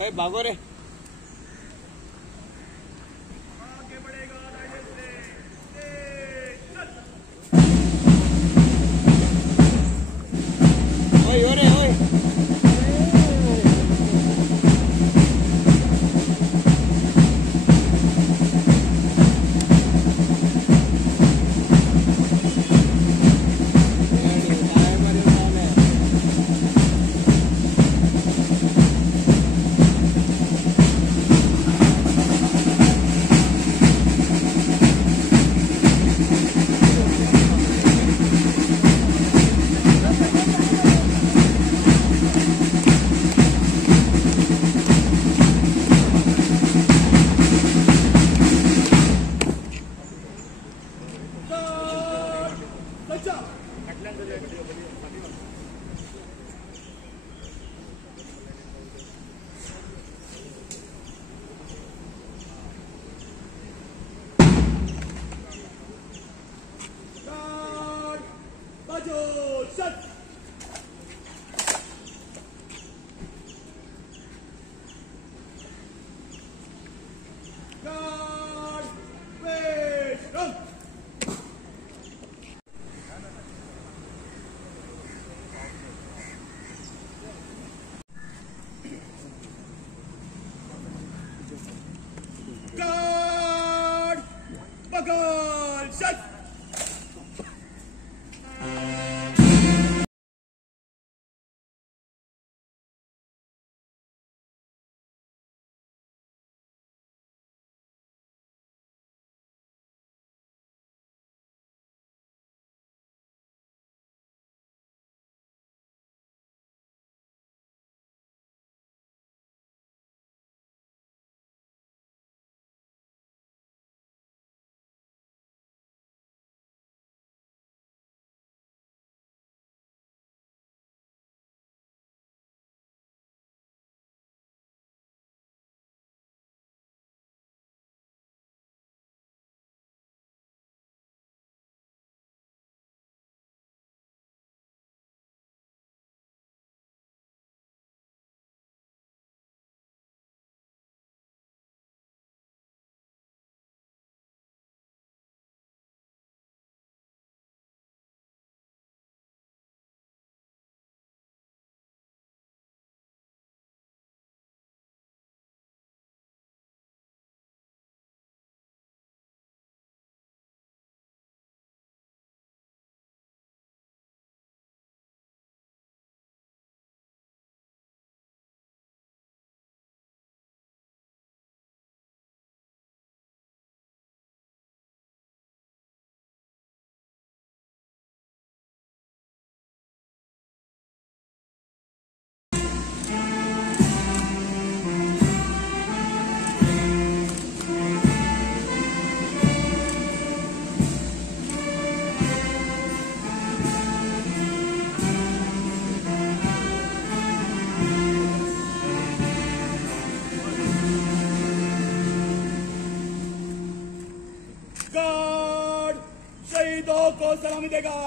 अरे भागो रे। ओए ओरे ओए। शहीदों को सलामी देगा।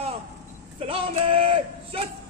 सलाम है शस्त्र।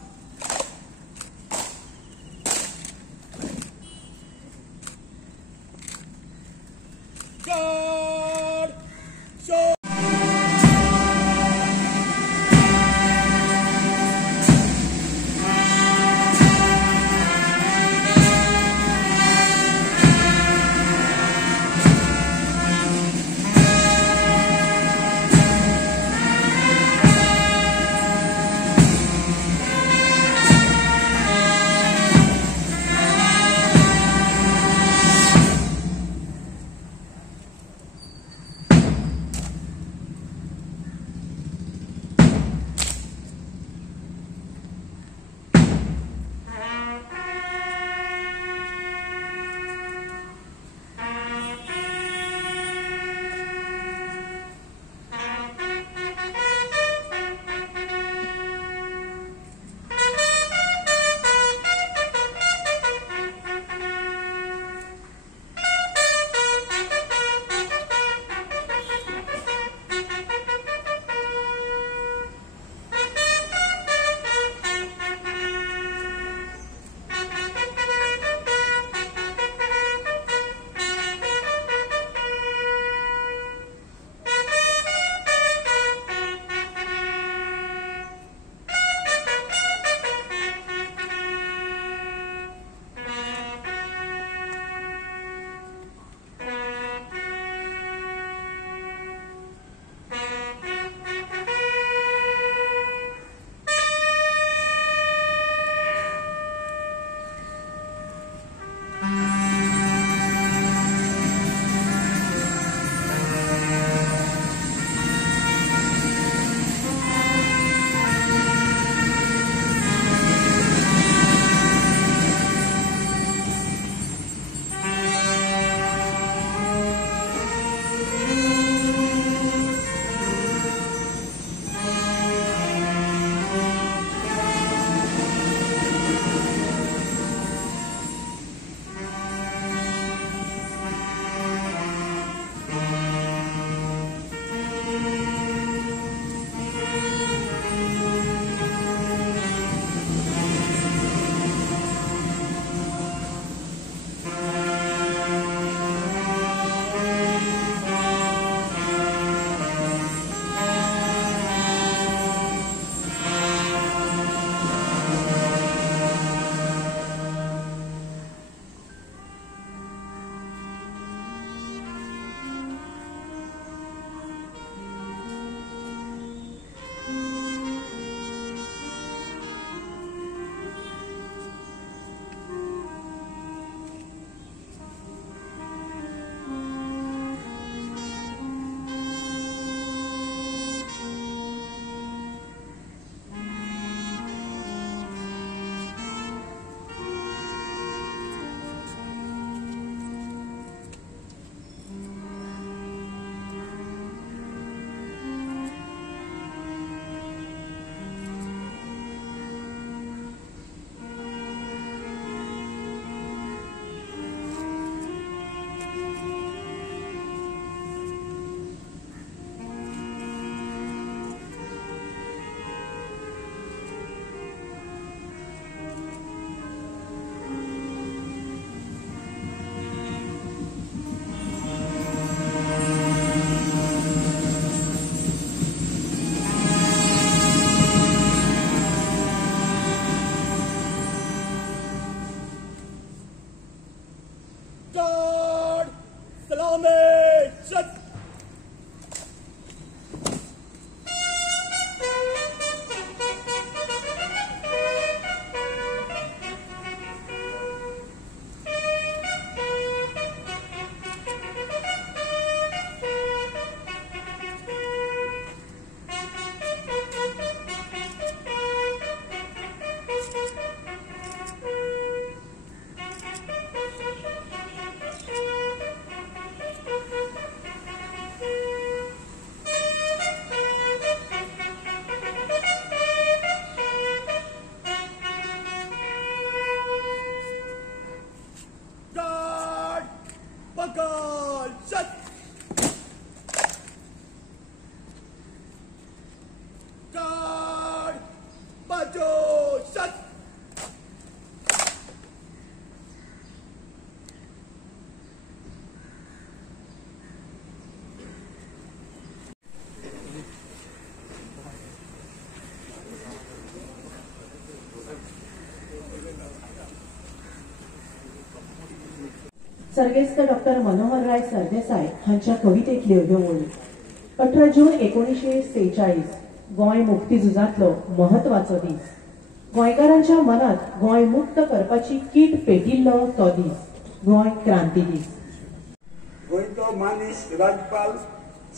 सर्गेस्त डॉक्टर मनोहरराय सरदेसाय हांच्या कवितेतल्यो ह्यो ओळी. 18 जून 1946 गोंय मुक्तीझुजांतलो महत्वाचो दीस. गोंयकारांच्या मनात गोंय मुक्त करपाची कीट पेटिल्लो तो दीस. गोंय क्रांती दीस. गोंयचो मानीस राज्यपाल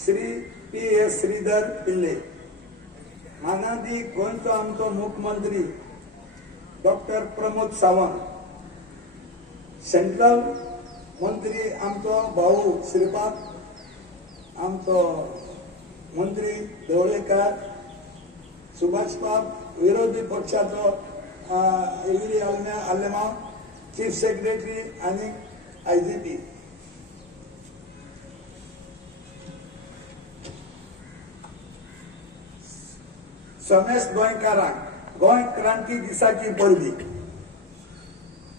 श्री P.S. श्रीधर पिल्ले, मानादी गोंयचो आमचो मुख्यमंत्री डॉक्टर प्रमोद सावंत, सेंट्रल मंत्री आमचो भाऊ श्रीपाद, आमचो मंत्री ढवळेकर, सुभाषबाब, विरोधी पक्षाचो एव्हरी आलेमांव, चीफ सेक्रेटरी आणि IGP. समेस्त गोंयकारांक गोंय क्रांती दिसाची परबी.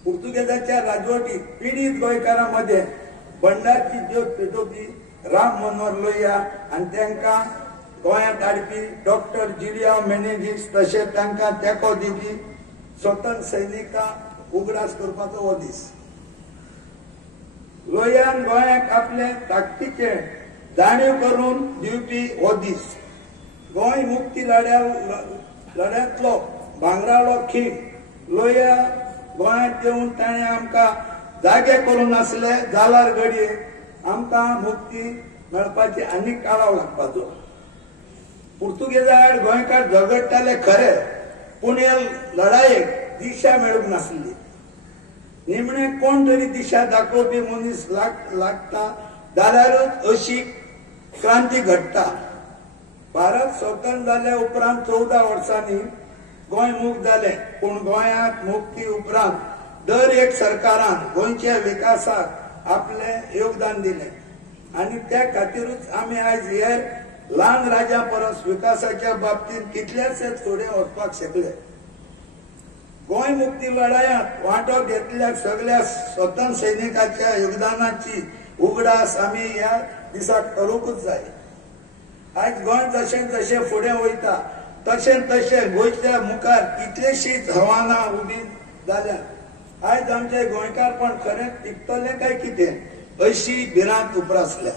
पुर्तुगेजाच्या राजवटीत पीडित गोंयकारांमध्ये बंडाची ज्योत पेटोवपी राम मनोहर लोहिया आणि तांकां गोंयांत हाडपी डॉक्टर जुलिया मेनेझीस तशेंच तांकां तेंको दिवपी स्वतंत्र सैनिकां उगडास करपाचो हो दीस. लोहियान गोंयाक आपले ताकदीचे जाणीव करून दिवपी हो दीस. गोंय मुक्ती लढ्यांतलो भांगराळो खीण लोहिया गोंयांत येवन ताणें आमकां जागे करून आसले जाल्यार घडये आमकां मुक्ती मेळपाची आनीक काळाव लागपाचो. पुर्तुगेजा आड गोंयकार झगडटाले खरे, पूण ह्या लढायेक दिशा मेळूंक नासली. निमणे कोण तरी दिशा दाखोवपी मनीस लागता जाल्यारूच अशी क्रांती घडटा. भारत स्वतंत्र जाल्या उपरांत 14 वर्सांनी गोंय मुक्त जाले, पूण गोंयांत मुक्ती उपरांत दर एक सरकारान गोंयच्या विकासाक आपले योगदान दिले आणि त्या खातीरूच आमी आयज हे ल्हान राज्या परस विकासाच्या बाबतीत कितलेशेच फुडें वचपाक शकले. गोंय मुक्ती लढायांत वांटो घेतलेल्या सगळ्या स्वतंत्र सैनिकांच्या योगदानाची उगडास आमी ह्या दिसाक करूंकच जाय. आज गोंय जशें जशें फुडें वयता तशें तशें गोंयच्या मुखार कितलीशींच आव्हानां उबी जाल्यात. आज आमचे गोंयकारपण खरें टिकतलें काय कितें अशी भिरांत उप्रासल्या.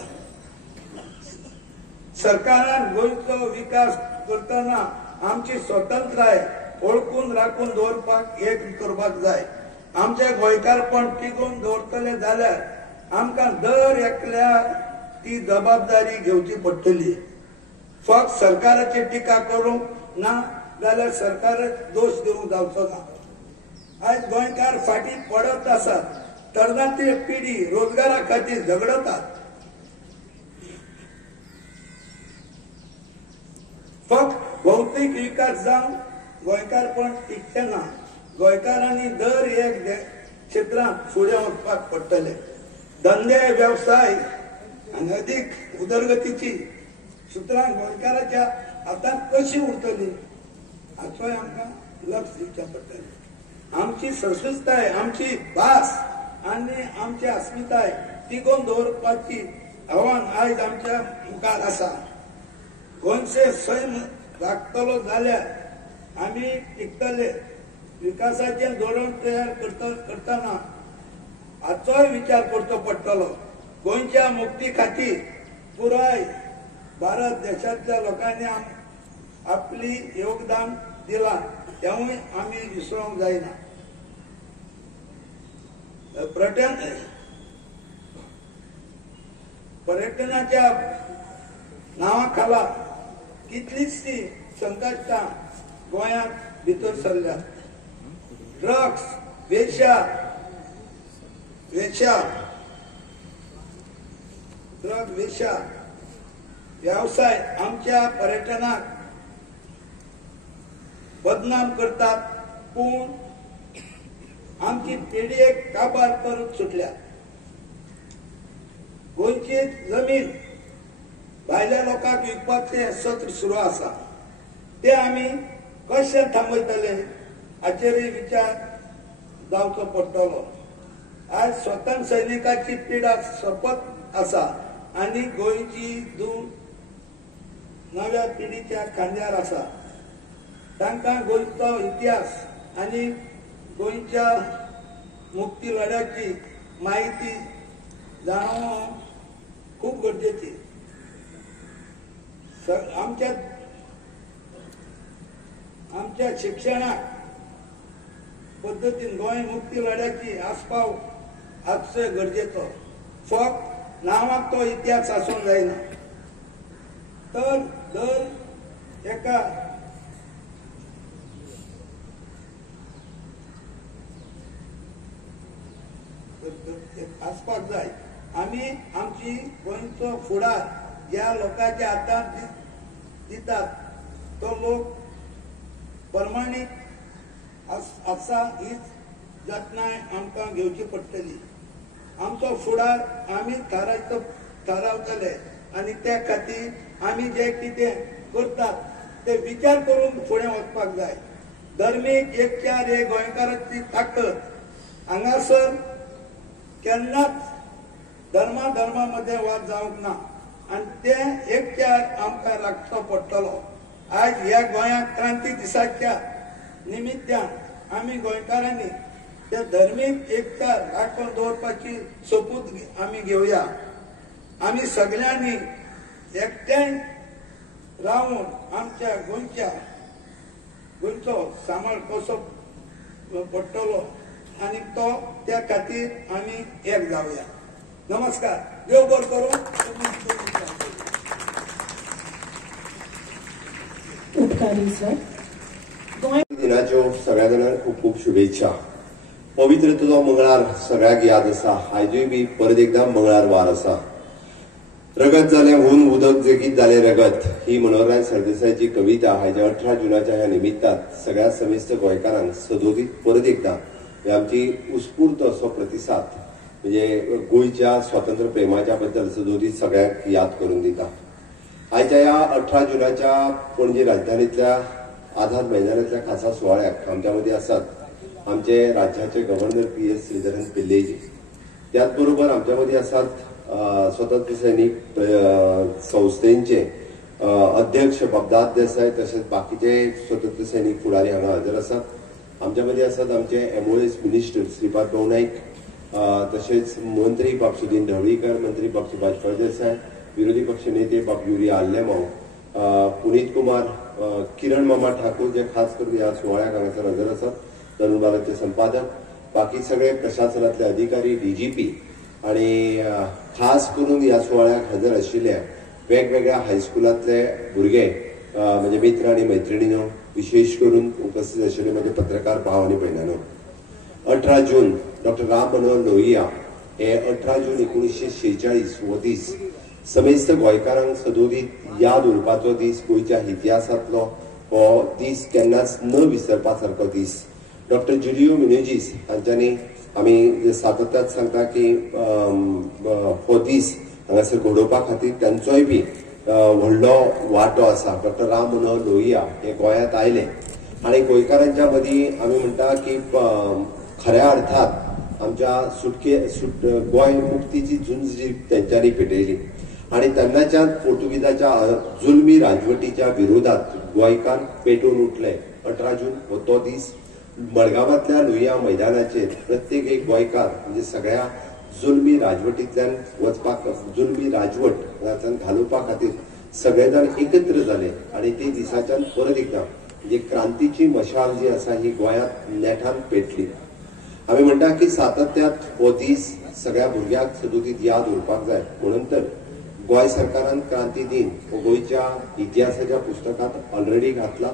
सरकारान गोंयचो विकास करतना आमची स्वतंत्रताय ओळखून राखून दवरपाक एक करपाक जाय. आमचे गोंयकारपण टिकून दवरतले जाल्यार आमकां दर एकल्या ती जबाबदारी घेवची पडटली. फक्त सरकाराची टिका करूंक ना जाल्यार सरकाराक दोश दिवंक जावचो ना. आज गोंयकार फाटीं पडत आसात. तरणाटी पिढी रोजगारा खातीर झगडतात. फक्त भौतीक विकास जावन गोंयकारपण टिकचें ना. गोंयकारांनी दर एक क्षेत्रांत फुडें वचपाक पडटलें. धंदे वेवसाय आनी अदीक उदरगतीची सुत्रां गोंयकाराच्या हातांत कशी उरतली हाचोय आमकां लक्ष दिवचें पडटलें. आमची संस्कृताय, आमची भास आनी आमची अस्मिताय टिकोवन दवरपाची आव्हान आयज आमच्या मुखार आसा. गोंयचे सैम राखतलो जाल्यार आमी टिकतले. विकासाचें धोरण तयार करतना हाचोय विचार करचो पडटलो. गोंयच्या मुक्ती खातीर पुराय भारत देशांतल्या लोकांनी आपली योगदान दिलां हेंवूय आमी विसरूंक जायना. पर्यटनाच्या नांवा खाला कितलींशीं संकश्टां गोंयांत भितर सरल्यात. ड्रग्स, वेश्या व्यवसाय आमच्या पर्यटनाक बदनाम करतात, पूण आमची पिढयेक काबार करूंक सुटल्या. गोंयची जमीन भायल्या लोकांक विकपाचें सत्र सुरू आसा. ते आमी कशें थांबयतले हाचेरूय विचार जावचो पडटलो. आज स्वतंत्र सैनिकाची पिढा सोंपत आसा आनी गोंयची धूळ नव्या पिढीच्या खांद्यार आसा. तांकां गोंयचो इतिहास आनी गोंयच्या मुक्ती लढ्याची माहिती जाणवणं खूप गरजेची. आमच्या शिक्षणाक पद्धतीन गोंय मुक्ती लढ्याची आस्पाव आजचे गरजेचो. फक्त नावाक तो इतिहास आसूंक जायना, तर दर एका आसपाक जाय. आमी आमची गोंयचो फुडार या लोकांच्या हातांत दितात. तो लोक प्रमाणीक आसा हीच जतनाय आमकां घेवची पडटली. आमचो फुडार आमी थारावतले आनी त्या खातीर आमी जे कितें करतात ते विचार करून फुडें वचपाक जाय. धर्मीक एकचार हे गोंयकारांची ताकद. हांगासर केन्नाच धर्मा मध्ये वाद जावंक ना आनी ते एकचार आमकां राखचो पडटलो. आज ह्या गोंयाक क्रांती दिसाच्या निमित्यान आमी गोंयकारांनी ते धर्मीक एकचार राखून दवरपाची सोपूत आमी घेवया. आमी सगळ्यांनी एकठांय रावन आमच्या गोंयचो सांबाळ कसो पडटलो आनी तो त्या खातीर आमी एक जावया. नमस्कार. देव बरें करूं. उपकारी सर. गोंय दिनाच्यो सगळ्या जाणांक खूप खूप शुभेच्छा. पवित्र तुजो मंगळार सगळ्याक याद आसा. आयजूय बी परत एकदा मंगळार वार आसा. रगत जालें हून उदक जेगीत जालें रगत ही मनोहरराय सरदेसाईची कविता हाच्या 18 जुनाच्या ह्या निमित्तान सगळ्या समेस्त गोंयकारांक सदोदीत परत एकदा आमची उत्स्फूर्त असो प्रतिसाद म्हणजे गोंयच्या स्वातंत्र्य प्रेमाच्या बद्दल सदोदीत सगळ्यांक याद करून दिता. आयच्या ह्या 18 जुनाच्या पणजी राजधानीतल्या आझाद मैदानातल्या खासा सुवाळ्याक आमच्या मध्ये आसात आमचे राज्याचे गव्हर्नर PS श्रीधरन पिल्लेजी. त्याच बरोबर आमच्या मध्ये आसात स्वतंत्र सैनिक संस्थेचे अध्यक्ष बाबदाद देसाई तसेच बाकीचे स्वतंत्र सैनिक फुडारी हांगा हजर आसात. आमच्या मध्ये आसात आमचे MOS मिनिस्टर श्रीपाद भाऊ नाईक, तसेच मंत्री बाब सुदीन ढवळीकर, मंत्री बाब सुभाष फळदेसाय, विरोधी पक्ष नेते बाब युरिया आल्लेमाव, पुनीत कुमार, किरण मामा ठाकूर जे खास करून ह्या सुवाळ्याक हांगासर हजर आसात, तरुण भारतचे संपादक, बाकी सगळे प्रशासनातले अधिकारी, DGP आणि खास करून ह्या सुवाळ्याक हजर आशिल्ले वेगवेगळ्या हायस्कुलातले भुरगे म्हणजे मित्र आणि मैत्रिणींनो, विशेष करून उपस्थित आशिल्ले म्हणजे पत्रकार भाव आणि भयणांनो. 18 जून डॉक्टर राम मनोहर लोहिया हे 18 जून 1946 हो दीस समेस्त गोंयकारांक सदोदीत याद उरपाचो दीस. गोंयच्या इतिहासांतलो हो दीस केन्नाच न विसरपासारको दीस. डॉक्टर जुलियो मिनेझीस हांच्यांनी आमी सातत्यान सांगता की हो दीस हांगासर घडोवपा खातीर तांचोय बी व्हडलो वांटो आसा. डॉक्टर राम मनोहर लोहिया हे गोंयांत आयले आणि गोंयकारांच्या मदीं आमी म्हणटा की खऱ्या अर्थात आमच्या गोंय मुक्तीची झुंज जी तेंच्यांनी पेटयली आणि तेन्नाच्या पोर्तुगीजाच्या जुलमी राजवटीच्या विरोधात गोंयकार पेटून उठले. 18 जून हो तो दीस मडगांवांतल्या लोहिया मैदानाचेर प्रत्येक एक गोंयकार म्हणजे सगळ्या जुलमी राजवटींतल्यान वचपाक जुलमी राजवट घालोवपा खातीर सगळे जाण एकत्र जाले आणि ते दिसाच्यान परत एकदा म्हणजे क्रांतीची मशाल जी आसा ही गोंयांत नेटान पेटली. आमी म्हणटा की सातत्यात हो दीस सगळ्या भुरग्यांक सदोदीत याद उरपाक जाय. म्हणून तर गोंय सरकारान क्रांती दिन हो गोंयच्या इतिहासाच्या पुस्तकांत ऑलरेडी घातला.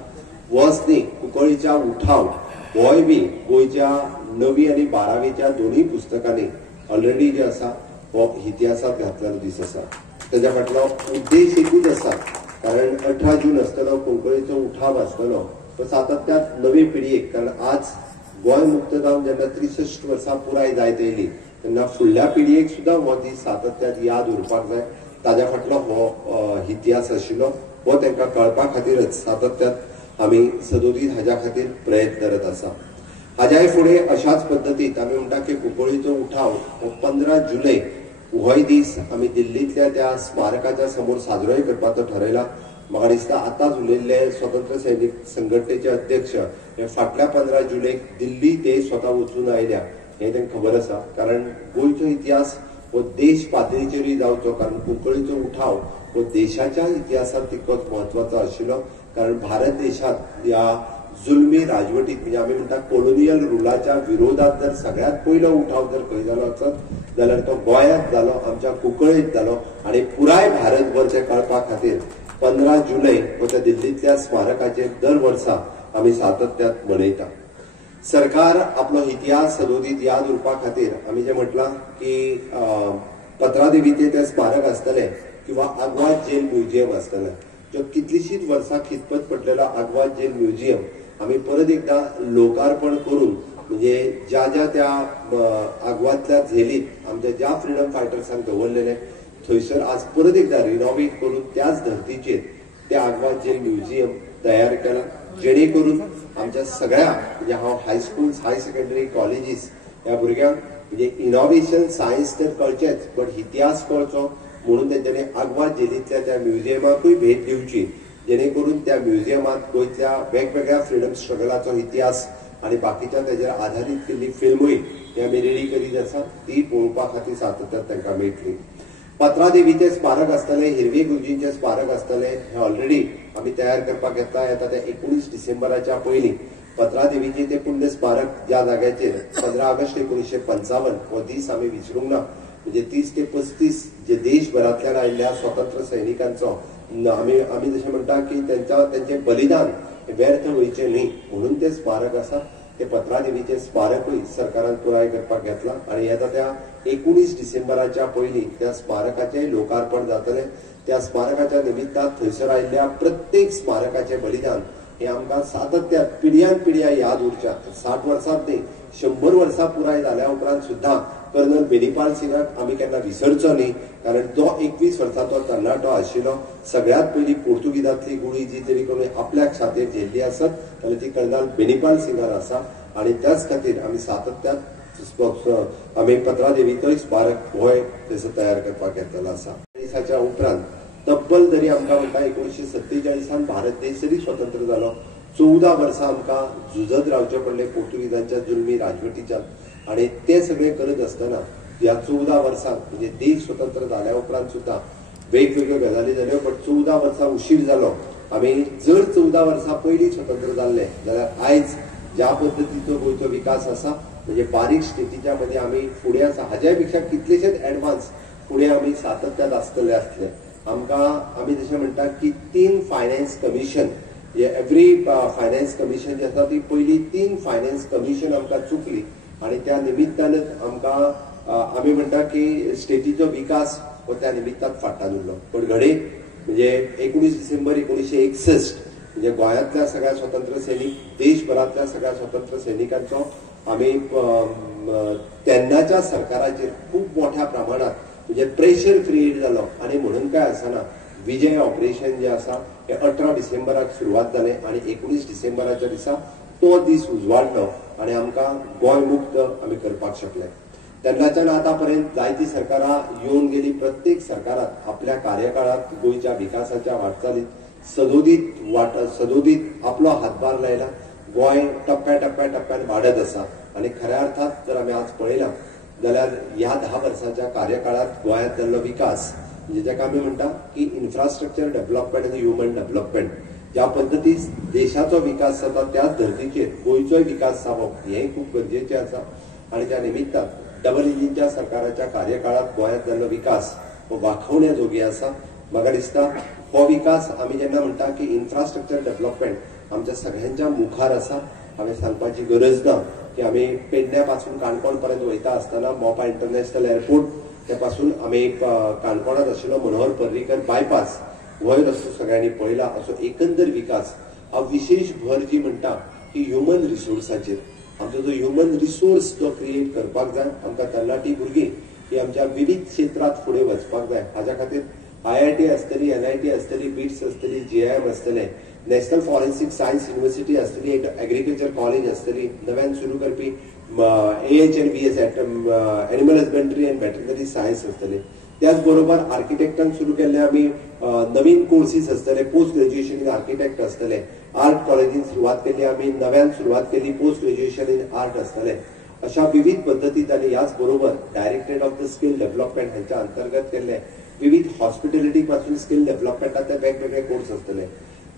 वच न्ही कुंकळीच्या उठाव होय बी गोंयच्या 9वी आणि 12वीच्या दोन्ही पुस्तकांनी ऑलरेडी जे आसा हो इतिहासात घातलेलो दीस आसा. ताच्या फाटलो उद्देश एकूच आसा कारण 18 जून आसतलो कुंकळीचो उठाव आसतलो तो सातत्यात नवे पिढयेक कारण आज गोंय मुक्त जावन जेन्ना 63 वर्सां पुराय जायत येयली तेन्ना फुडल्या पिढयेक सुद्धा हो दीस सातत्यात याद उरपाक जाय. ताच्या फाटलो हो इतिहास आशिल्लो हो तांकां कळपा खातीरच सातत्यात आमी सदोदीत हाज्या खातीर प्रयत्न करत आसा. हाज्याय फुडें अशाच पद्दतीत आमी म्हणटा की कुंकळीचो उठाव हो 15 जुलय होय दीस आमी दिल्लींतल्या त्या स्मारकाच्या समोर साजरोय करपाचो थारायला. म्हाका दिसता आतांच उलयल्ले स्वतंत्र सैनीक संघटनेचे अध्यक्ष हे फाटल्या 15 जुलैक दिल्ली ते स्वता वचून आयल्या हे तांकां खबर आसा कारण गोंयचो इतिहास हो देश पातळीचेरूय जावचो, कारण कुंकळीचो उठाव हो देशाच्या इतिहासात तितकोच महत्वाचो आशिल्लो. कारण भारत देशात या जुलमी राजवटीत म्हणजे आम्ही म्हणटा कॉलोनियल रुलाच्या विरोधात जर सगळ्यात पहिलो उठाव जर खंय जालो आसत जाल्यार तो गोंयांत जालो, आमच्या कुंकळीत जालो. आणि पुराय भारतभर ते कळपा खातीर 15 जुलै हो त्या दिल्लीतल्या स्मारकाचेर दर वर्सा आमी सातत्यात मनयता. सरकार आपलो इतिहास सदोदीत याद उरपा खातीर आमी जे म्हटलां की पत्रादेवीचें तें स्मारक आसतलें किंवा आग्वाद जेल म्युझियम आसतलें, जो कितलीशींच वर्सां खितपत पडलेलो आग्वाद जेल म्युझियम आमी परत एकदा लोकार्पण करून म्हणजे ज्या ज्या त्या आग्वादल्या झेलीत आमच्या ज्या फ्रीडम फायटर्सांक दवरलेले थंयसर आज परत एकदा रिनोव्हेट करून त्याच धर्तीचेर ते आग्वाद जेल म्युझियम तयार केला, जेणे करून आमच्या सगळ्या म्हणजे हांव हायस्कूल्स हाय सेकंडरी कॉलेजीस ह्या भुरग्यांक म्हणजे इनोव्हेशन सायन्स तर कळचेच बट इतिहास कळचो म्हणून तेंच्यांनी आग्वाद जेलींतल्या त्या म्युझियमाकूय भेट दिवची, जेणे करून त्या म्युझियमात गोंयच्या वेगवेगळ्या फ्रीडम स्ट्रगलाचो इतिहास आणि बाकीच्या तेजेर आधारीत केल्ली फिल्मूय ती आमी रेडी करीत आसा, ती पळोवपा खातीर सातत्यान तांकां मेळटली. पत्रादेवीचें स्मारक आसतलें, हिरवे गुरुजींचें स्मारक आसतलें, हें ऑलरेडी आमी तयार करपाक येता ते 19 डिसेंबराच्या पयलीं पत्रादेवीचें तें पुण्य स्मारक ज्या जाग्याचेर 15 ऑगस्ट 1955 हो दीस आमी विसरूंक ना. म्हणजे 30 ते 35 जे देशभरांतल्यान आयिल्ल्या स्वतंत्र सैनिकांचो आमी जशें म्हणटा की तेंचें बलिदान व्यर्थ वयचें न्ही म्हणून तें स्मारक आसा. ते पत्रादेवीचें स्मारकूय सरकारान पुराय करपाक घेतलां आणि येता त्या 19 डिसेंबराच्या पयलीं त्या स्मारकाचें लोकार्पण जातलें. त्या स्मारकाच्या निमित्तान थंयसर आयिल्ल्या प्रत्येक स्मारकाचें बलिदान हे आमकां सातत्यान पिढ्यान पिढ्या याद उरच्या. 60 वर्सांत न्ही 100 वर्सां पुराय जाल्या उपरांत सुद्दां कर्नल बेनीपाल सिंगाक आमी केन्ना विसरचो न्ही, कारण जो 21 वर्सांचो तरणाटो आशिल्लो सगळ्यात पयलीं पोर्तुगीजांतली गुळी जी तरी कोणी आपल्याक छातीर झेल्ली आसत जाल्यार ती कर्नल बेनीपाल सिंगार आसा. आणि त्याच खातीर आमी सातत्यान आमी पत्रादेवीचोय स्मारक गोंय थंयसर तयार करपाक येतलो आसा. दिसाच्या उपरांत तब्बल तरी आमकां म्हणटा 1947 भारत देश जरी स्वतंत्र जालो 14 वर्सां आमकां झुजत रावचें पडलें पोर्तुगीजांच्या जुलमी राजवटीच्यान. आणि ते सगळे करत आसतना ह्या 14 वर्सांक म्हणजे देश स्वतंत्र जाल्या उपरांत सुद्दां वेगवेगळ्यो गजाली जाल्यो, बट 14 वर्सां उशीर जालो. आमी जर 14 वर्सां पयलीं स्वतंत्र जाल्ले जाल्यार आयज ज्या पद्दतीचो गोंयचो विकास आसा म्हणजे बारीक स्टेटीच्या मध्ये आमी फुडें आसा, हाज्या पेक्षा कितलेशेच एडवान्स फुडें आमी सातत्यात आसतले आसले. आमकां आमी जशें म्हणटा की 3 finance commission every finance commission जी आसा ती पयली 3 फायनान्स कमिशन आमकां चुकली आणि त्या निमित्तानच आमकां आमी म्हणटा की स्टेटीचो विकास हो त्या निमित्तान फाटान उरलो. पण घडये म्हणजे 19 डिसेंबर 1961 म्हणजे गोंयांतल्या सगळ्या स्वतंत्र सैनीक देशभरांतल्या सगळ्या स्वतंत्र सैनिकांचो आमी तेन्नाच्या सरकाराचेर खूप मोठ्या प्रमाणात म्हणजे प्रेशर क्रिएट जालो. आणि म्हणून काय आसना विजय ऑपरेशन जे आसा हे 18 डिसेंबराक सुरवात जालें आणि 19 डिसेंबराच्या दिसा तो दीस उजवाडलो आणि आमकां गोंय मुक्त आमी करपाक शकले. तेन्नाच्यान आतापर्यंत जायती सरकारां येवन गेली. प्रत्येक सरकारात आपल्या कार्यकाळात गोंयच्या विकासाच्या वाटचालीत सदोदीत आपलो हातभार लायला. गोंय टप्प्यान वाडत आसा आणि खऱ्या अर्थात जर आमी आज पळयलां जाल्यार ह्या 10 वर्सांच्या कार्यकाळात गोंयांत जाल्लो विकास म्हणजे जाका आमी म्हणटा की इन्फ्रास्ट्रक्चर डेव्हलपमेंट आनी ह्युमन डेव्हलपमेंट ज्या पद्दतीन देशाचो विकास जाता त्याच धर्तीचेर गोंयचोय विकास जावप हेंय खूप गरजेचें आसा. आणि त्या निमित्तान डबल इंजिनच्या सरकाराच्या कार्यकाळात गोंयांत जाल्लो विकास हो वाखावण्या जोगी आसा. म्हाका दिसता हो विकास आमी जेन्ना म्हणटा की इन्फ्रास्ट्रक्चर डेव्हलपमेंट आमच्या सगळ्यांच्या मुखार आसा. हांवें सांगपाची गरज ना की आमी पेडण्या पासून काणकोण पर्यंत वयता आसतना मोपा इंटरनॅशनल एअरपोर्ट ते पासून आमी काणकोणात आशिल्लो मनोहर पर्रीकर बायपास हो रस्तो सगळ्यांनी पळयला. असो एकंदर विकास हा विशेष भर जी म्हणटा की ह्युमन रिसोर्साचेर आमचो जो ह्युमन रिसोर्स जो क्रिएट करपाक जाय. आमकां तरणाटी भुरगीं ही आमच्या विविध क्षेत्रात फुडें वचपाक जाय. हाज्या खातीर IIT आसतली, NIT आसतली, बिट्स आसतली, GIM आसतलें, नॅशनल फॉरेन्सिक सायन्स युनिव्हर्सिटी आसतली, एग्रीकल्चर कॉलेज आसतली, नव्यान सुरू करपी AHNBS animal husbandry and veterinary science आसतले. त्याच बरोबर आर्किटेक्टान सुरू केल्ले आमी नवीन कोर्सीस आसतले, पोस्ट ग्रॅज्युएशन इन आर्किटेक्ट आसतले. आर्ट कॉलेजीन सुरवात केली आमी, नव्यान सुरवात केली पोस्ट ग्रॅज्युएशन इन आर्ट आसतले. अशा विविध पद्धतीत आणि याच बरोबर directorate of the skill development ह्यांच्या अंतर्गत केल्ले विविध हॉस्पिटॅलिटी पासून स्किल डेव्हलपमेंटाचे वेगवेगळे कोर्स असतले,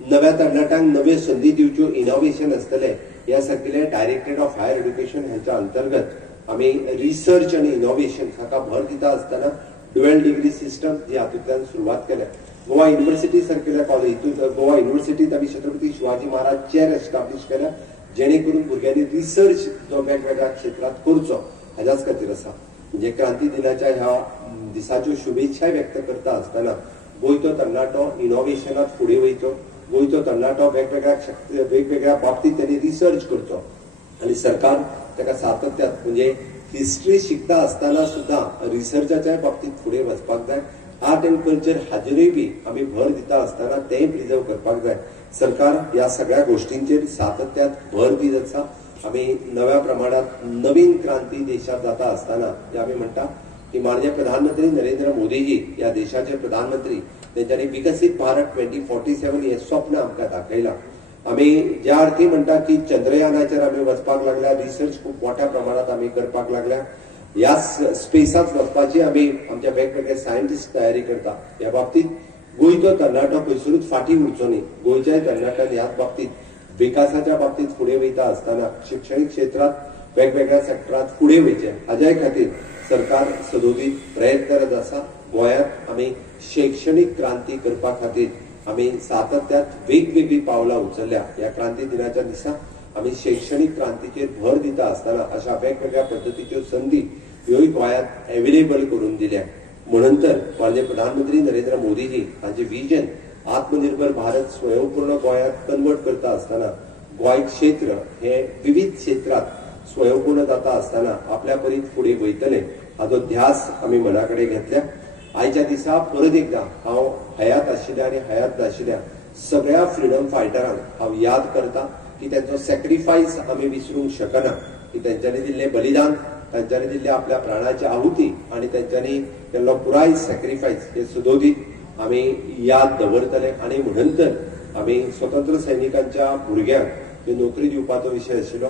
नव्या तरणाट्यांक नव्यो संधी दिवच्यो इनोव्हेशन असतले, या सारखे डायरेक्टरेट ऑफ हायर एज्युकेशन ह्यांच्या अंतर्गत आम्ही रिसर्च आणि इनोव्हेशन हाका भर दिता असताना ड्युअल डिग्री सिस्टम जी हातूंतल्यान सुरवात केल्या. गोवा युनिव्हर्सिटी सारख्या कॉलेज गोवा युनिव्हर्सिटीत आम्ही छत्रपती शिवाजी महाराज चेअर एस्टॅब्लिश केल्या, जेणे करून भुरग्यांनी रिसर्च जो वेगवेगळ्या क्षेत्रात करचो हाच्याच खातीर आसा. म्हणजे क्रांती दिनाच्या ह्या दिसाच्यो शुभेच्छाय व्यक्त करता असताना गोंयचो तरणाटो इनोव्हेशनात फुडें वयचो, गोंयचो तरणाटो वेगवेगळ्या बाबतीत त्यांनी रिसर्च करचो आणि सरकार ताका सातत्यात म्हणजे हिस्ट्री शिकता असताना सुद्धा रिसर्चाच्या बाबतीत फुडें वचपाक जाय. आर्ट अँड कल्चर हाजेरूय बी आम्ही भर दिता असताना तेय प्रिजर्व करपाक जाय. सरकार या सगळ्या गोष्टींचेर सातत्यात भर दीत आसा. आम्ही नव्या प्रमाणात नवीन क्रांती देशात जाता असताना जे आम्ही म्हणटा की माननीय प्रधानमंत्री नरेंद्र मोदीजी या देशाचे प्रधानमंत्री त्यांच्यानी विकसित भारत 2047 हे स्वप्न आमकां दाखयलां. आम्ही ज्या अर्थी म्हणटा की चंद्रयानाचेर आम्ही वचपाक लागल्या, रिसर्च खूप मोठ्या प्रमाणात आम्ही करपाक लागल्या, या स्पेसात वचपाची आम्ही आमच्या वेगवेगळे सायंटिस्ट तयारी करता. या बाबतीत गोंयचो तरणाटो खंयसरूच फाटी उरचो न्ही. गोंयच्या तरणाट्यान ह्याच बाबतीत विकासाच्या बाबतीत फुडें वयता असताना शिक्षणीक क्षेत्रात वेगवेगळ्या सेक्टरात फुडें वयचे हाज्या खातीर सरकार सदोदीत प्रयत्न करत आसा. गोंयांत आमी शैक्षणीक क्रांती करपा खातीर आम्ही सातत्यात वेगवेगळी पावलां उचलल्या. या क्रांती दिनाच्या दिसा आम्ही शैक्षणिक क्रांतीचेर भर दिता असताना अशा वेगवेगळ्या पद्धतीच्यो संधी ह्योय गोंयांत अवेलेबल करून दिल्या. म्हणून तर माननीय प्रधानमंत्री नरेंद्र मोदीजी हांचे विजन आत्मनिर्भर भारत स्वयंपूर्ण गोंयांत कन्वर्ट करता असताना गोंय क्षेत्र हे विविध क्षेत्रात स्वयंपूर्ण जाता असताना आपल्या परीत फुडें वयतले हाचो ध्यास आम्ही मनाकडे घेतल्या. आयच्या दिसा परत एकदा हांव हयात आशिल्ल्या आणि हयात नाशिल्ल्या सगळ्या फ्रीडम फायटरांक हांव याद करता की त्यांचो सॅक्रिफायस आम्ही विसरूंक शकना. की त्यांच्यानी दिल्ले बलिदान, त्यांच्यानी दिल्ले आपल्या प्राणाची आहुती आणि त्यांच्यानी केल्लो पुराय सॅक्रिफायस हे सदोदीत आम्ही याद दवरतले. आणि म्हणून तर आम्ही स्वतंत्र सैनिकांच्या भुरग्यांक नोकरी दिवपाचो विषय आशिल्लो.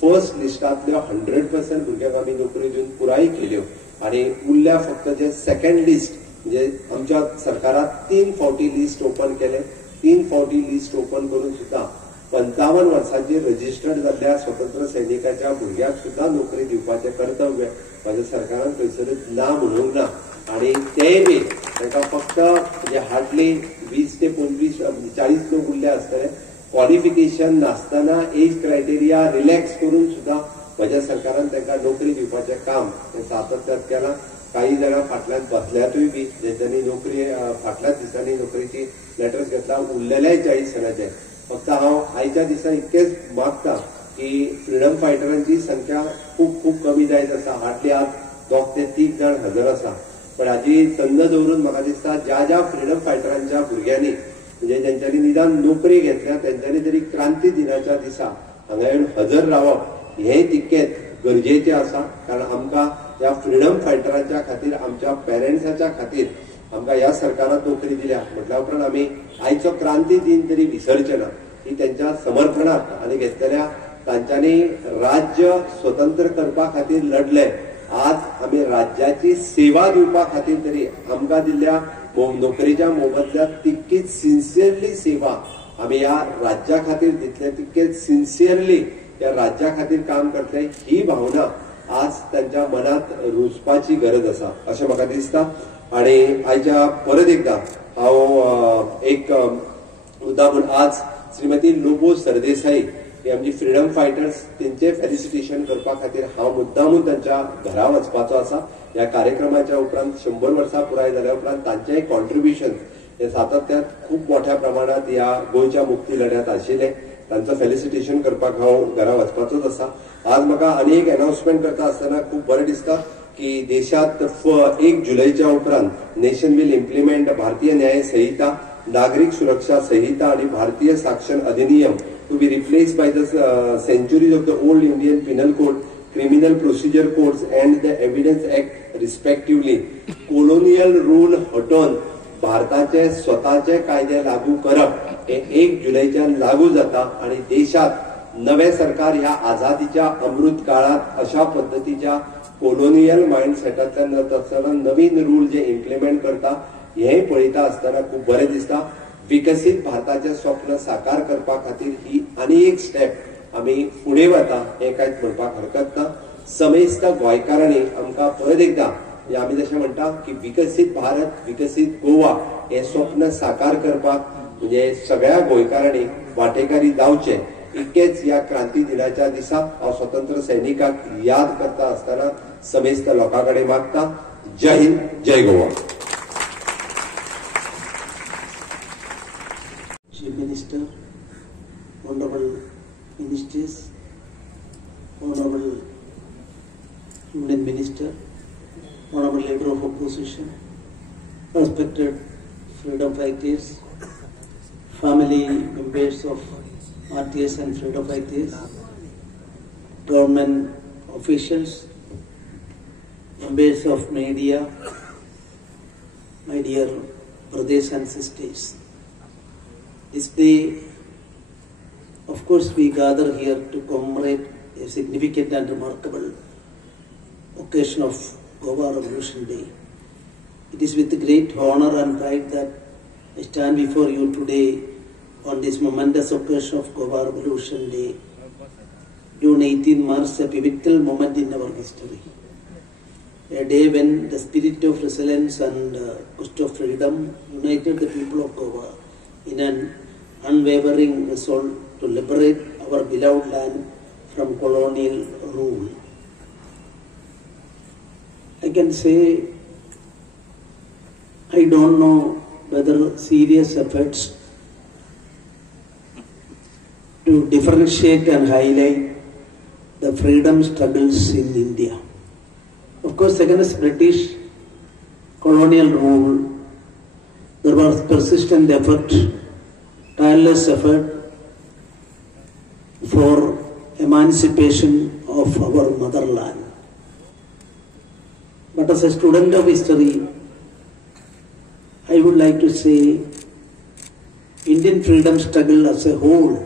फर्स्ट लिस्टांतल्यो 100% भुरग्यांक आम्ही नोकरी दिवन पुराय केल्यो आणि उरल्या फक्त जे सेकंड लिस्ट म्हणजे आमच्या सरकारात 3 फावटी लिस्ट ओपन केले. 3 फावटी लिस्ट ओपन करून सुद्धा 55 वर्सांचेर रजिस्टर्ड जाल्ल्या स्वतंत्र सैनिकाच्या भुरग्यांक सुद्धा नोकरी दिवपाचें कर्तव्य माझ्या सरकारान खंयसरूच ना म्हणूंक ना. आणि तेय बी तांकां फक्त म्हणजे हार्डली 20 ते 25 40 लोक उरले आसतले. क्वॉलिफिकेशन नासतना एज क्रायटेरिया रिलॅक्स करून सुद्धा माझ्या सरकारान तांकां नोकरी दिवपाचें काम सातत्यात केलां. काही जाणां फाटल्यान बसल्यातूय बी जेंच्यांनी नोकरी फाटल्याच दिसांनी नोकरीची लेटर्स घेतला उरलेले 40 जणांचे. फक्त हांव आयच्या दिसा इतकेच मागता की फ्रीडम फायटरांची संख्या खूप खूप कमी जायत आसा. हार्डली आज 2 ते 3 जण हजर आसा. पण हाची संद दवरून म्हाका दिसता ज्या फ्रीडम फायटरांच्या भुरग्यांनी म्हणजे जेंच्यांनी निदान नोकरी घेतल्या तेंच्यांनी तरी क्रांती दिनाच्या दिसा हांगा येवन हजर रावप हे तितकेच गरजेचे आसा. कारण आमकां या फ्रीडम फायटरांच्या खातीर आमच्या पेरंट्साच्या खातीर आमकां ह्या सरकारान नोकरी दिल्या म्हटल्या उपरांत आमी आयचो क्रांती दिन तरी विसरचे ना. ही त्यांच्या समर्थनात आणि घेतलेल्या तांच्यांनी राज्य स्वतंत्र करपा खातीर लढले. आज आमी राज्याची सेवा दिवपा खातीर तरी आमकां दिल्ल्या नोकरीच्या मोबदल्यात तितकीच सिन्सियरली सेवा आमी ह्या राज्या खातीर दितले, तितकेच सिन्सियरली या राज्या खातीर काम करतले ही भावना आज त्यांच्या मनात रुजपाची गरज आसा अशें म्हाका दिसता. आणि आयच्या परत एकदा हांव एक मुद्दा म्हूण आज श्रीमती लोबो सरदेसाई ही आमची फ्रीडम फायटर्स तेंचे फेलिसिटेशन करपा खातीर हांव मुद्दामून तांच्या घरा वचपाचो आसा. ह्या कार्यक्रमाच्या उपरांत 100 वर्सां पुराय जाल्या उपरांत तांचेय कॉन्ट्रिब्युशन हे सातत्यात खूप मोठ्या प्रमाणात ह्या गोंयच्या मुक्ती लढ्यात आशिल्ले. तांचं फेलिसिटेशन करपाक हांव घरा वचपाचोच आसा. आज म्हाका आनी एक अनाउन्समेंट करता आसतना खूप बरें दिसता की देशात 1 जुलैच्या उपरांत नेशन विल इम्प्लिमेंट भारतीय न्याय संहिता, नागरिक सुरक्षा संहिता आणि भारतीय साक्षर अधिनियम to be replace by the centuries of the old Indian penal code, criminal procedure codes and the evidence act respectively. Colonial rule हटोवन भारताचे स्वतःचे कायदे लागू करप हे 1 जुलैच्यान लागू जाता आणि देशात नवे सरकार ह्या आझादीच्या अमृत काळात अशा पद्धतीच्या कोलोनियल माइंडसेटांतल्यान जाता आसतना नवीन रूल जे इम्प्लिमेंट करता हेय पळयता आसतना खूब बरें दिसता. विकसीत भारताचे स्वप्न साकार करपा खातीर ही आनी एक स्टेप आमी फुडें वता हें कांयच म्हणपाक हरकत ना. समेस्त गोंयकारांनी आमकां परत एकदां आमी जशें म्हणटा की विकसीत भारत विकसीत गोवा हें स्वप्न साकार करपाक म्हणजे सगळ्या गोंयकारांनी वांटेकारी जावचें. इतकेच ह्या क्रांती दिनाच्या दिसा हांव स्वतंत्र सैनिकाक याद करता आसतना समेस्त लोकां कडेन मागता. जय हिंद, जय Goa. Chief Minister, Honorable Ministers, Honorable Union Minister, Honorable Leader of Opposition, respected freedom fighters, family members of RTS and freedom fighters, government officials, members of media, my dear brothers and sisters. This day, of course, we gather here to commemorate a significant and remarkable occasion of Goa Revolution Day. It is with great honor and pride that I stand before you today on this momentous occasion of Goa Revolution Day. June 18 marks a pivotal moment in our history. A day when the spirit of resilience and quest of freedom united the people of Goa in an unwavering resolve to liberate our beloved land from colonial rule. I can say I don't know whether serious efforts to differentiate and highlight the freedom struggles in India. Of course, against British colonial rule, there was persistent effort, tireless effort for emancipation of our motherland. But as a student of history, I would like to say Indian freedom struggle as a whole,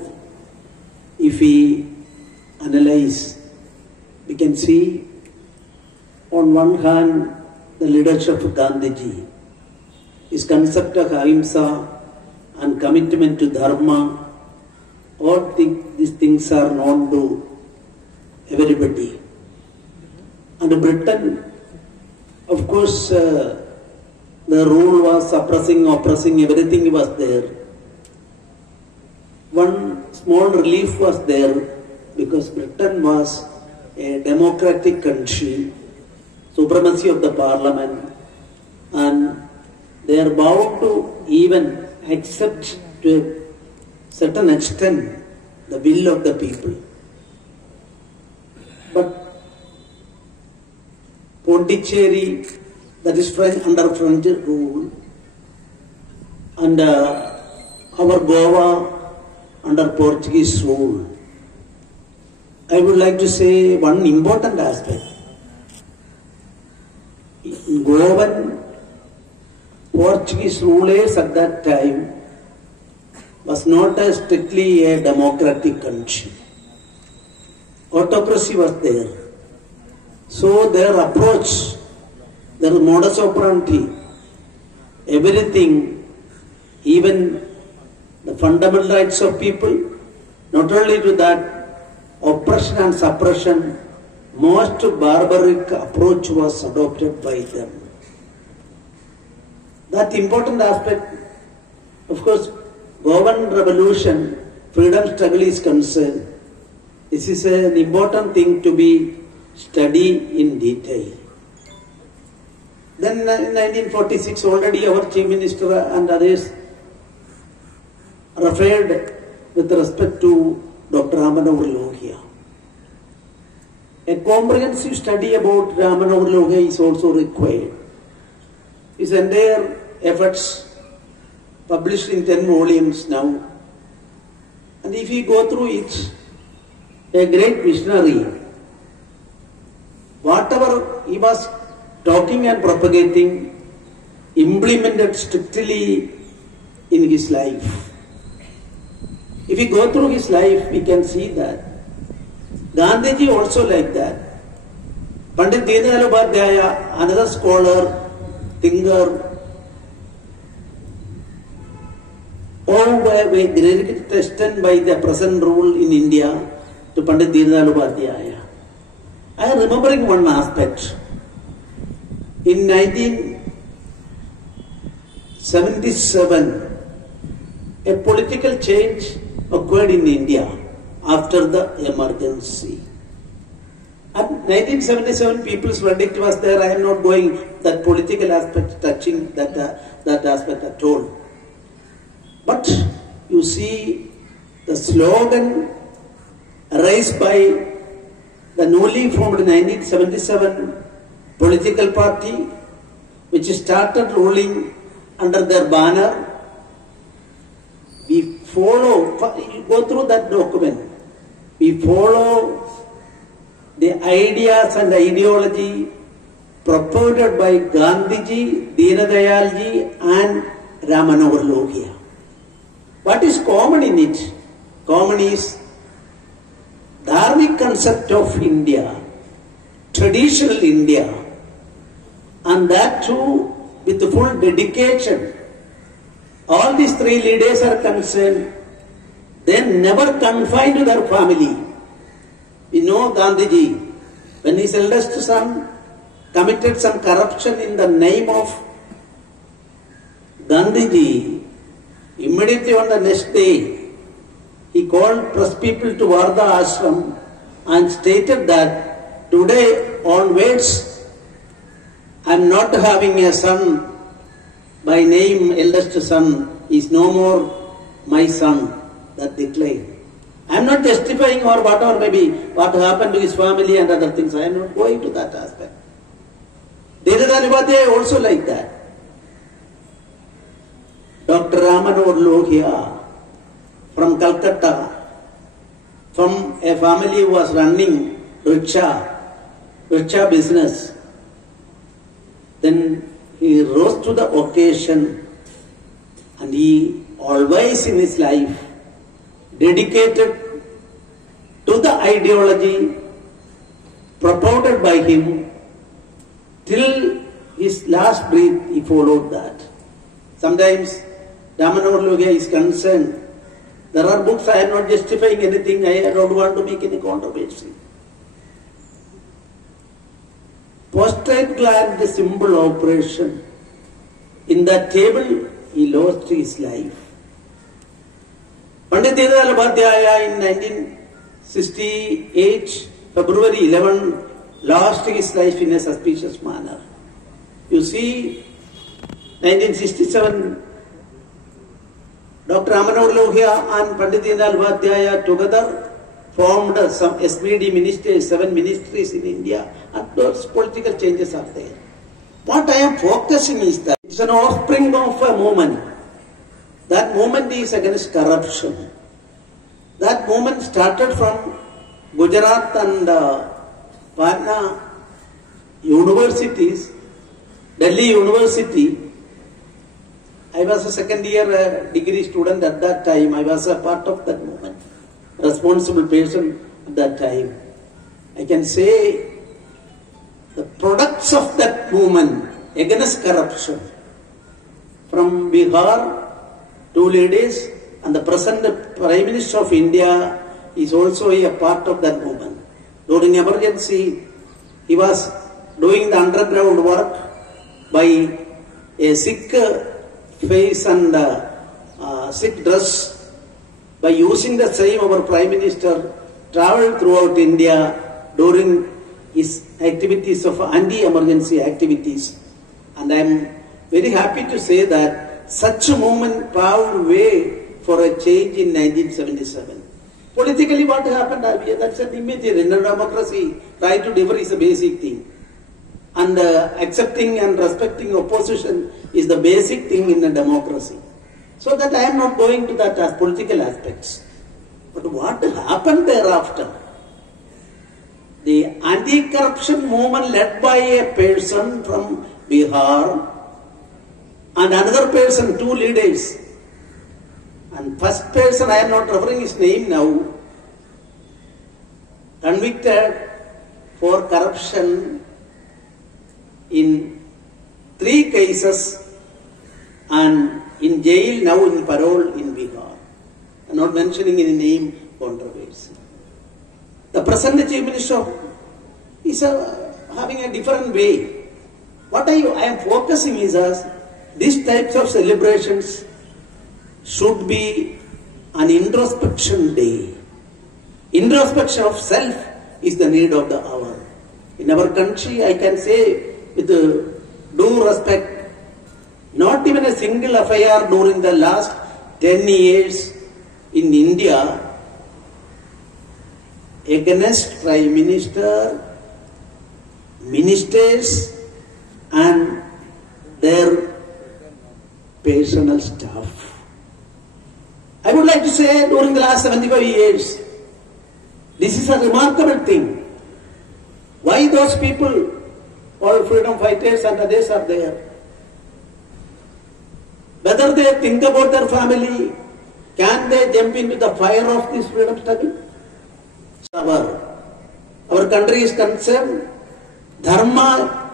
if we analyze, we can see on one hand the leadership of Gandhiji, his concept of ahimsa and commitment to dharma. All these things are known to everybody. And Britain, of course, the rule was oppressing, everything was there. One small relief was there because Britain was a democratic country, supremacy of the parliament, and they are bound to even accept to a certain extent the will of the people. But Pondicherry, that is under French rule, and our Goa under Portuguese rule. I would like to say one important aspect. In Goan Portuguese rulers at that time was not a strictly a democratic country. Autocracy was there. So their approach, their modus operandi, everything, even the fundamental rights of people, not only to that, oppression and suppression, most barbaric approach was adopted by them. That important aspect, of course, Goan revolution, freedom struggle is concerned. This is an important thing to be studied in detail. Then in 1946, already our Chief Minister and others referred with respect to Dr. Ramanohar Lohia. A comprehensive study about Ramanohar Lohia is also required. His entire efforts published in 10 volumes now. And if you go through it, a great visionary, whatever he was talking and propagating, implemented strictly in his life. If we go through his life, we can see that Gandhiji also like that. Pandit Deen Dayal Upadhyaya, another scholar, thinker, all were greatly tested by the present rule in India to Pandit Deen Dayal Upadhyaya. I am remembering one aspect. In 1977, a political change occurred in India after the emergency. At 1977, people's verdict was there. I am not going that political aspect, touching that aspect at all. But you see the slogan raised by the newly formed 1977 political party, which started ruling under their banner. We follow, you go through that document, we follow the ideas and ideology propounded by Gandhiji, Deen Dayalji and Ram Manohar Lohia. What is common in it? Common is dharmic concept of India, traditional India, and that too with full dedication. All these three leaders are concerned. They never confined to their family. We know Gandhiji, when his eldest son committed some corruption in the name of Gandhiji, immediately on the next day, he called press people to Wardha Ashram and stated that today onwards, I am not having a son by name, eldest son is no more my son, that declared. I am not justifying or whatever maybe what happened to his family and other things. I am not going to that aspect. Deen Dayal Upadhyaya also like that. Dr. Ram Manohar Lohia from Calcutta, from a family who was running rickshaw business. Then he rose to the occasion and he always in his life dedicated to the ideology propounded by him till his last breath. He followed that. Sometimes Ram Manohar Lohia is concerned. There are books, I am not justifying anything, I don't want to make any controversy. Prostate gland simple operation. In that table, he lost his life. Pandit Deen Dayal Upadhyaya in 1968, February 11, lost his life in a suspicious manner. You see, 1967, Dr. Ram Manohar Lohia and Pandit Deen Dayal Upadhyaya together formed some SPD ministries, 7 ministries in India, and those political changes are there. What I am focusing is that it's an offspring of a movement. That movement is against corruption. That movement started from Gujarat and Patna universities, Delhi University. I was a second year degree student at that time. I was a part of that movement, responsible person at that time. I can say the products of that movement against corruption, from Bihar, 2 ladies, and the present Prime Minister of India is also a part of that movement. During emergency, he was doing the underground work by a Sikh face and Sikh dress. By using the same, our Prime Minister travelled throughout India during his activities of anti-emergency activities. And I am very happy to say that such a movement paved way for a change in 1977. Politically what happened, that's an image in a democracy. Try to differ is a basic thing. And accepting and respecting opposition is the basic thing in a democracy. So that I am not going to that as political aspects. But what happened thereafter? The anti-corruption movement led by a person from Bihar and another person, 2 leaders. And first person, I am not referring his name now. convicted for corruption in 3 cases and in jail, now in parole in Bihar. I'm not mentioning any name controversy. The present Chief Minister is having a different way. What I am focusing is as these types of celebrations should be an introspection day. Introspection of self is the need of the hour. In our country, I can say with due respect, not even a single FIR during the last 10 years in India against Prime Minister, ministers and their personal staff. I would like to say during the last 75 years, this is a remarkable thing. Why those people, all freedom fighters and others are there? Whether they think about their family, can they jump into the fire of this freedom struggle? Our country is concerned, dharma,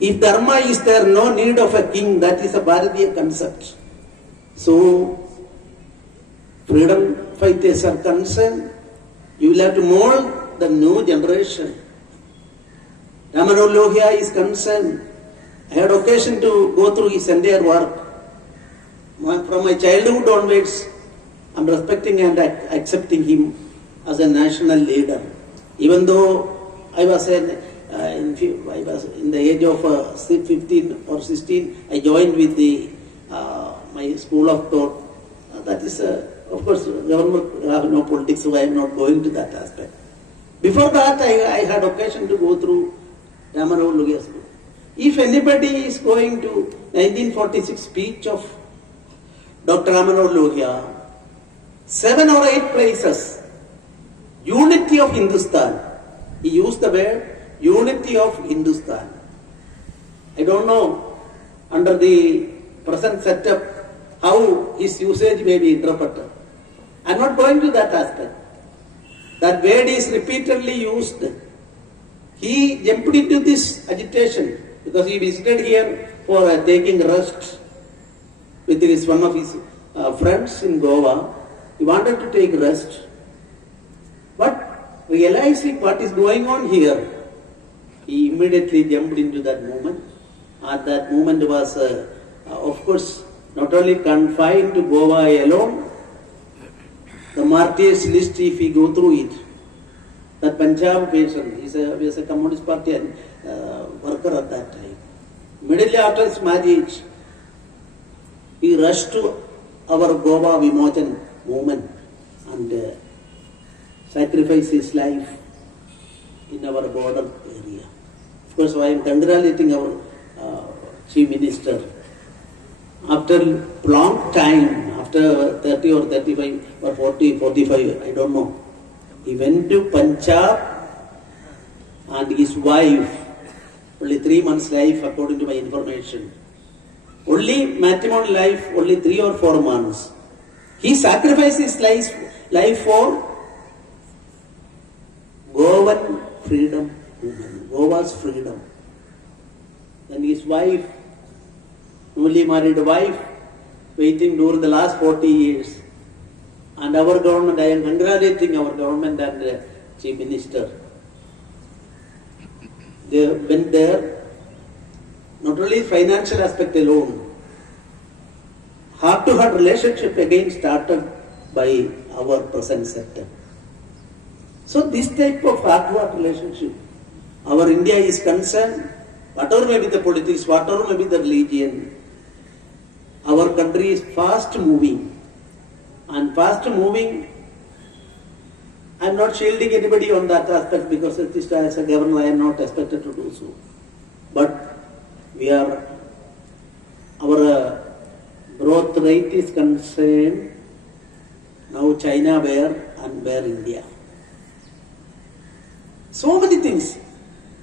if dharma is there, no need of a king, that is a Bharatiya concept. So, freedom fighters are concerned, you will have to mold the new generation. Ram Manohar Lohia is concerned, I had occasion to go through his entire work. From my childhood onwards, I am respecting and accepting him as a national leader. Even though I was in the age of 15 or 16, I joined with my school of thought. That is, of course, government have no politics, so I am not going to that aspect. Before that, I had occasion to go through Ram Manohar Lohia's book. If anybody is going to 1946 speech of Dr. Ram Manohar Lohia, 7 or 8 places, unity of Hindustan. He used the word unity of Hindustan. I don't know under the present setup how his usage may be interpreted. I am not going to that aspect. That word is repeatedly used. He jumped into this agitation because he visited here for taking rest with one of his friends in Goa. He wanted to take rest. But realizing what is going on here, he immediately jumped into that movement. And that movement was, of course, not only confined to Goa alone. The martyrs list, if we go through it, that Punjab person, he was a Communist Party worker at that time. Immediately after his marriage, he rushed to our Goa Vimochan movement and sacrificed his life in our border area. Of course, I am congratulating our Chief Minister. After long time, after 30 or 35 or 40, 45, I don't know, he went to Punjab and his wife, only 3 months life according to my information. Only matrimonial life, only 3 or 4 months. He sacrificed his life for Goan freedom movement, Goa's freedom. Then his wife, newly married wife, waiting during the last 40 years. And our government, I am congratulating our government and the Chief Minister. They went there, not only financial aspect alone, heart-to-heart relationship again started by our present sector. So this type of heart-to-heart relationship, our India is concerned, whatever may be the politics, whatever may be the religion, our country is fast moving. And fast moving, I am not shielding anybody on that aspect because at least as a governor I am not expected to do so. But our growth rate is concerned, now China where and where India. So many things.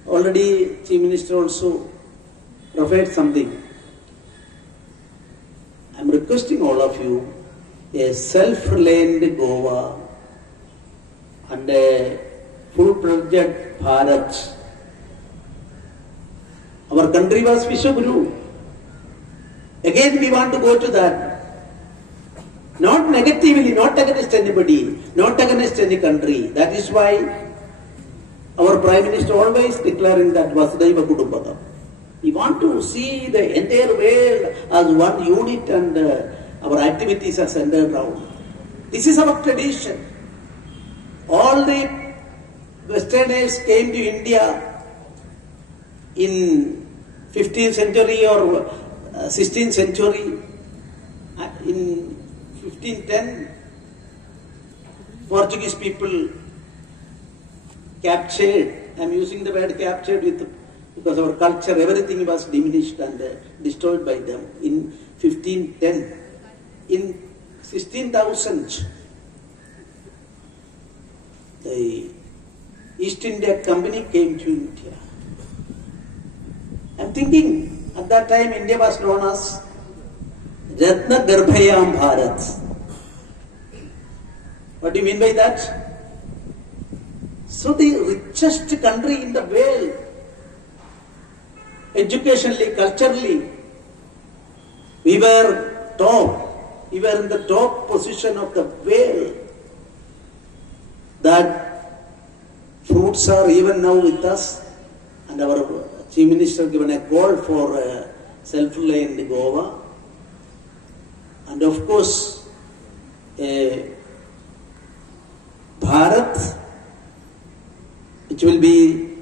Already Chief Minister also referred something. I am requesting all of you, a self-reliant Goa and a full-fledged Bharat. Our country was Vishwaguru. Again we want to go to that. Not negatively, not against anybody, not against any country. That is why our Prime Minister always declaring that Vasudhaiva Kutumbakam. We want to see the entire world as one unit and our activities are centered around. This is our tradition. All the Westerners came to India in 15th century or 16th century. In 1510, Portuguese people captured, I am using the word captured because our culture, everything was diminished and destroyed by them. In 1510, in 16,000, the East India Company came to India. I am thinking, at that time India was known as Ratna Garbhayam Bharat. What do you mean by that? So the richest country in the world, educationally, culturally, we were top. We were in the top position of the world. That fruits are even now with us, and our Chief Minister given a call for self-reliant Goa. And of course, Bharat, which will be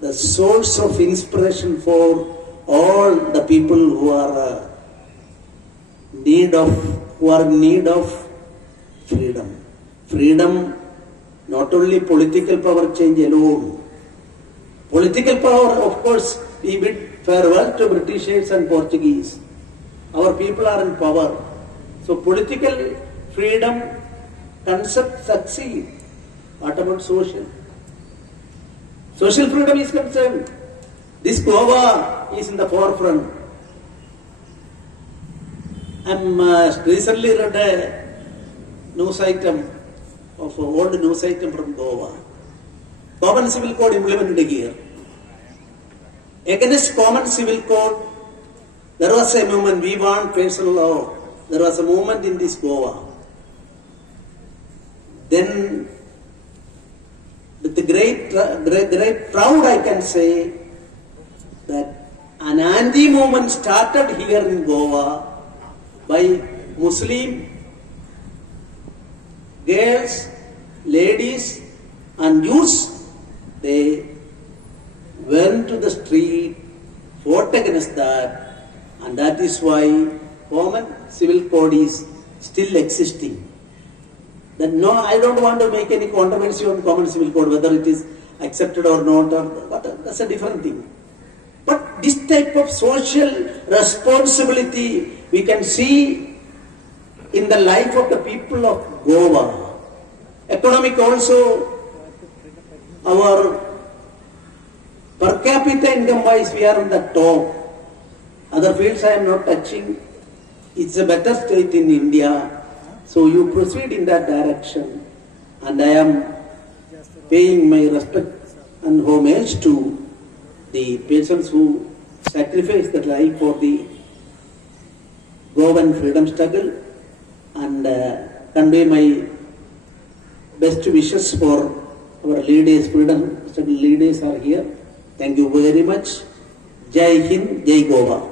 the source of inspiration for all the people who are in need of freedom. Freedom, not only political power change alone. Political power, of course, we bid farewell to Britishers and Portuguese. Our people are in power. So political freedom concept succeed. What about social? Social freedom is concerned. This Goa is in the forefront. I recently read a news item of an old news item from Goa. Common Civil Code implemented here. Against Common Civil Code, there was a movement, we want personal law. There was a movement in this Goa. Then, with the great proud I can say that an anti-movement started here in Goa by Muslim girls, ladies and youths. They went to the street, fought against that, and that is why Common Civil Code is still existing. Then no, I don't want to make any controversy on Common Civil Code, whether it is accepted or not, that's a different thing. But this type of social responsibility we can see in the life of the people of Goa. Economic also, our per capita income wise we are on the top. Other fields I am not touching. It's a better state in India. So you proceed in that direction. And I am paying my respect and homage to the persons who sacrificed their life for the Goan freedom struggle, and convey my best wishes for our leaders, freedom struggle leaders are here. Thank you very much. Jai Hind, Jai Goa.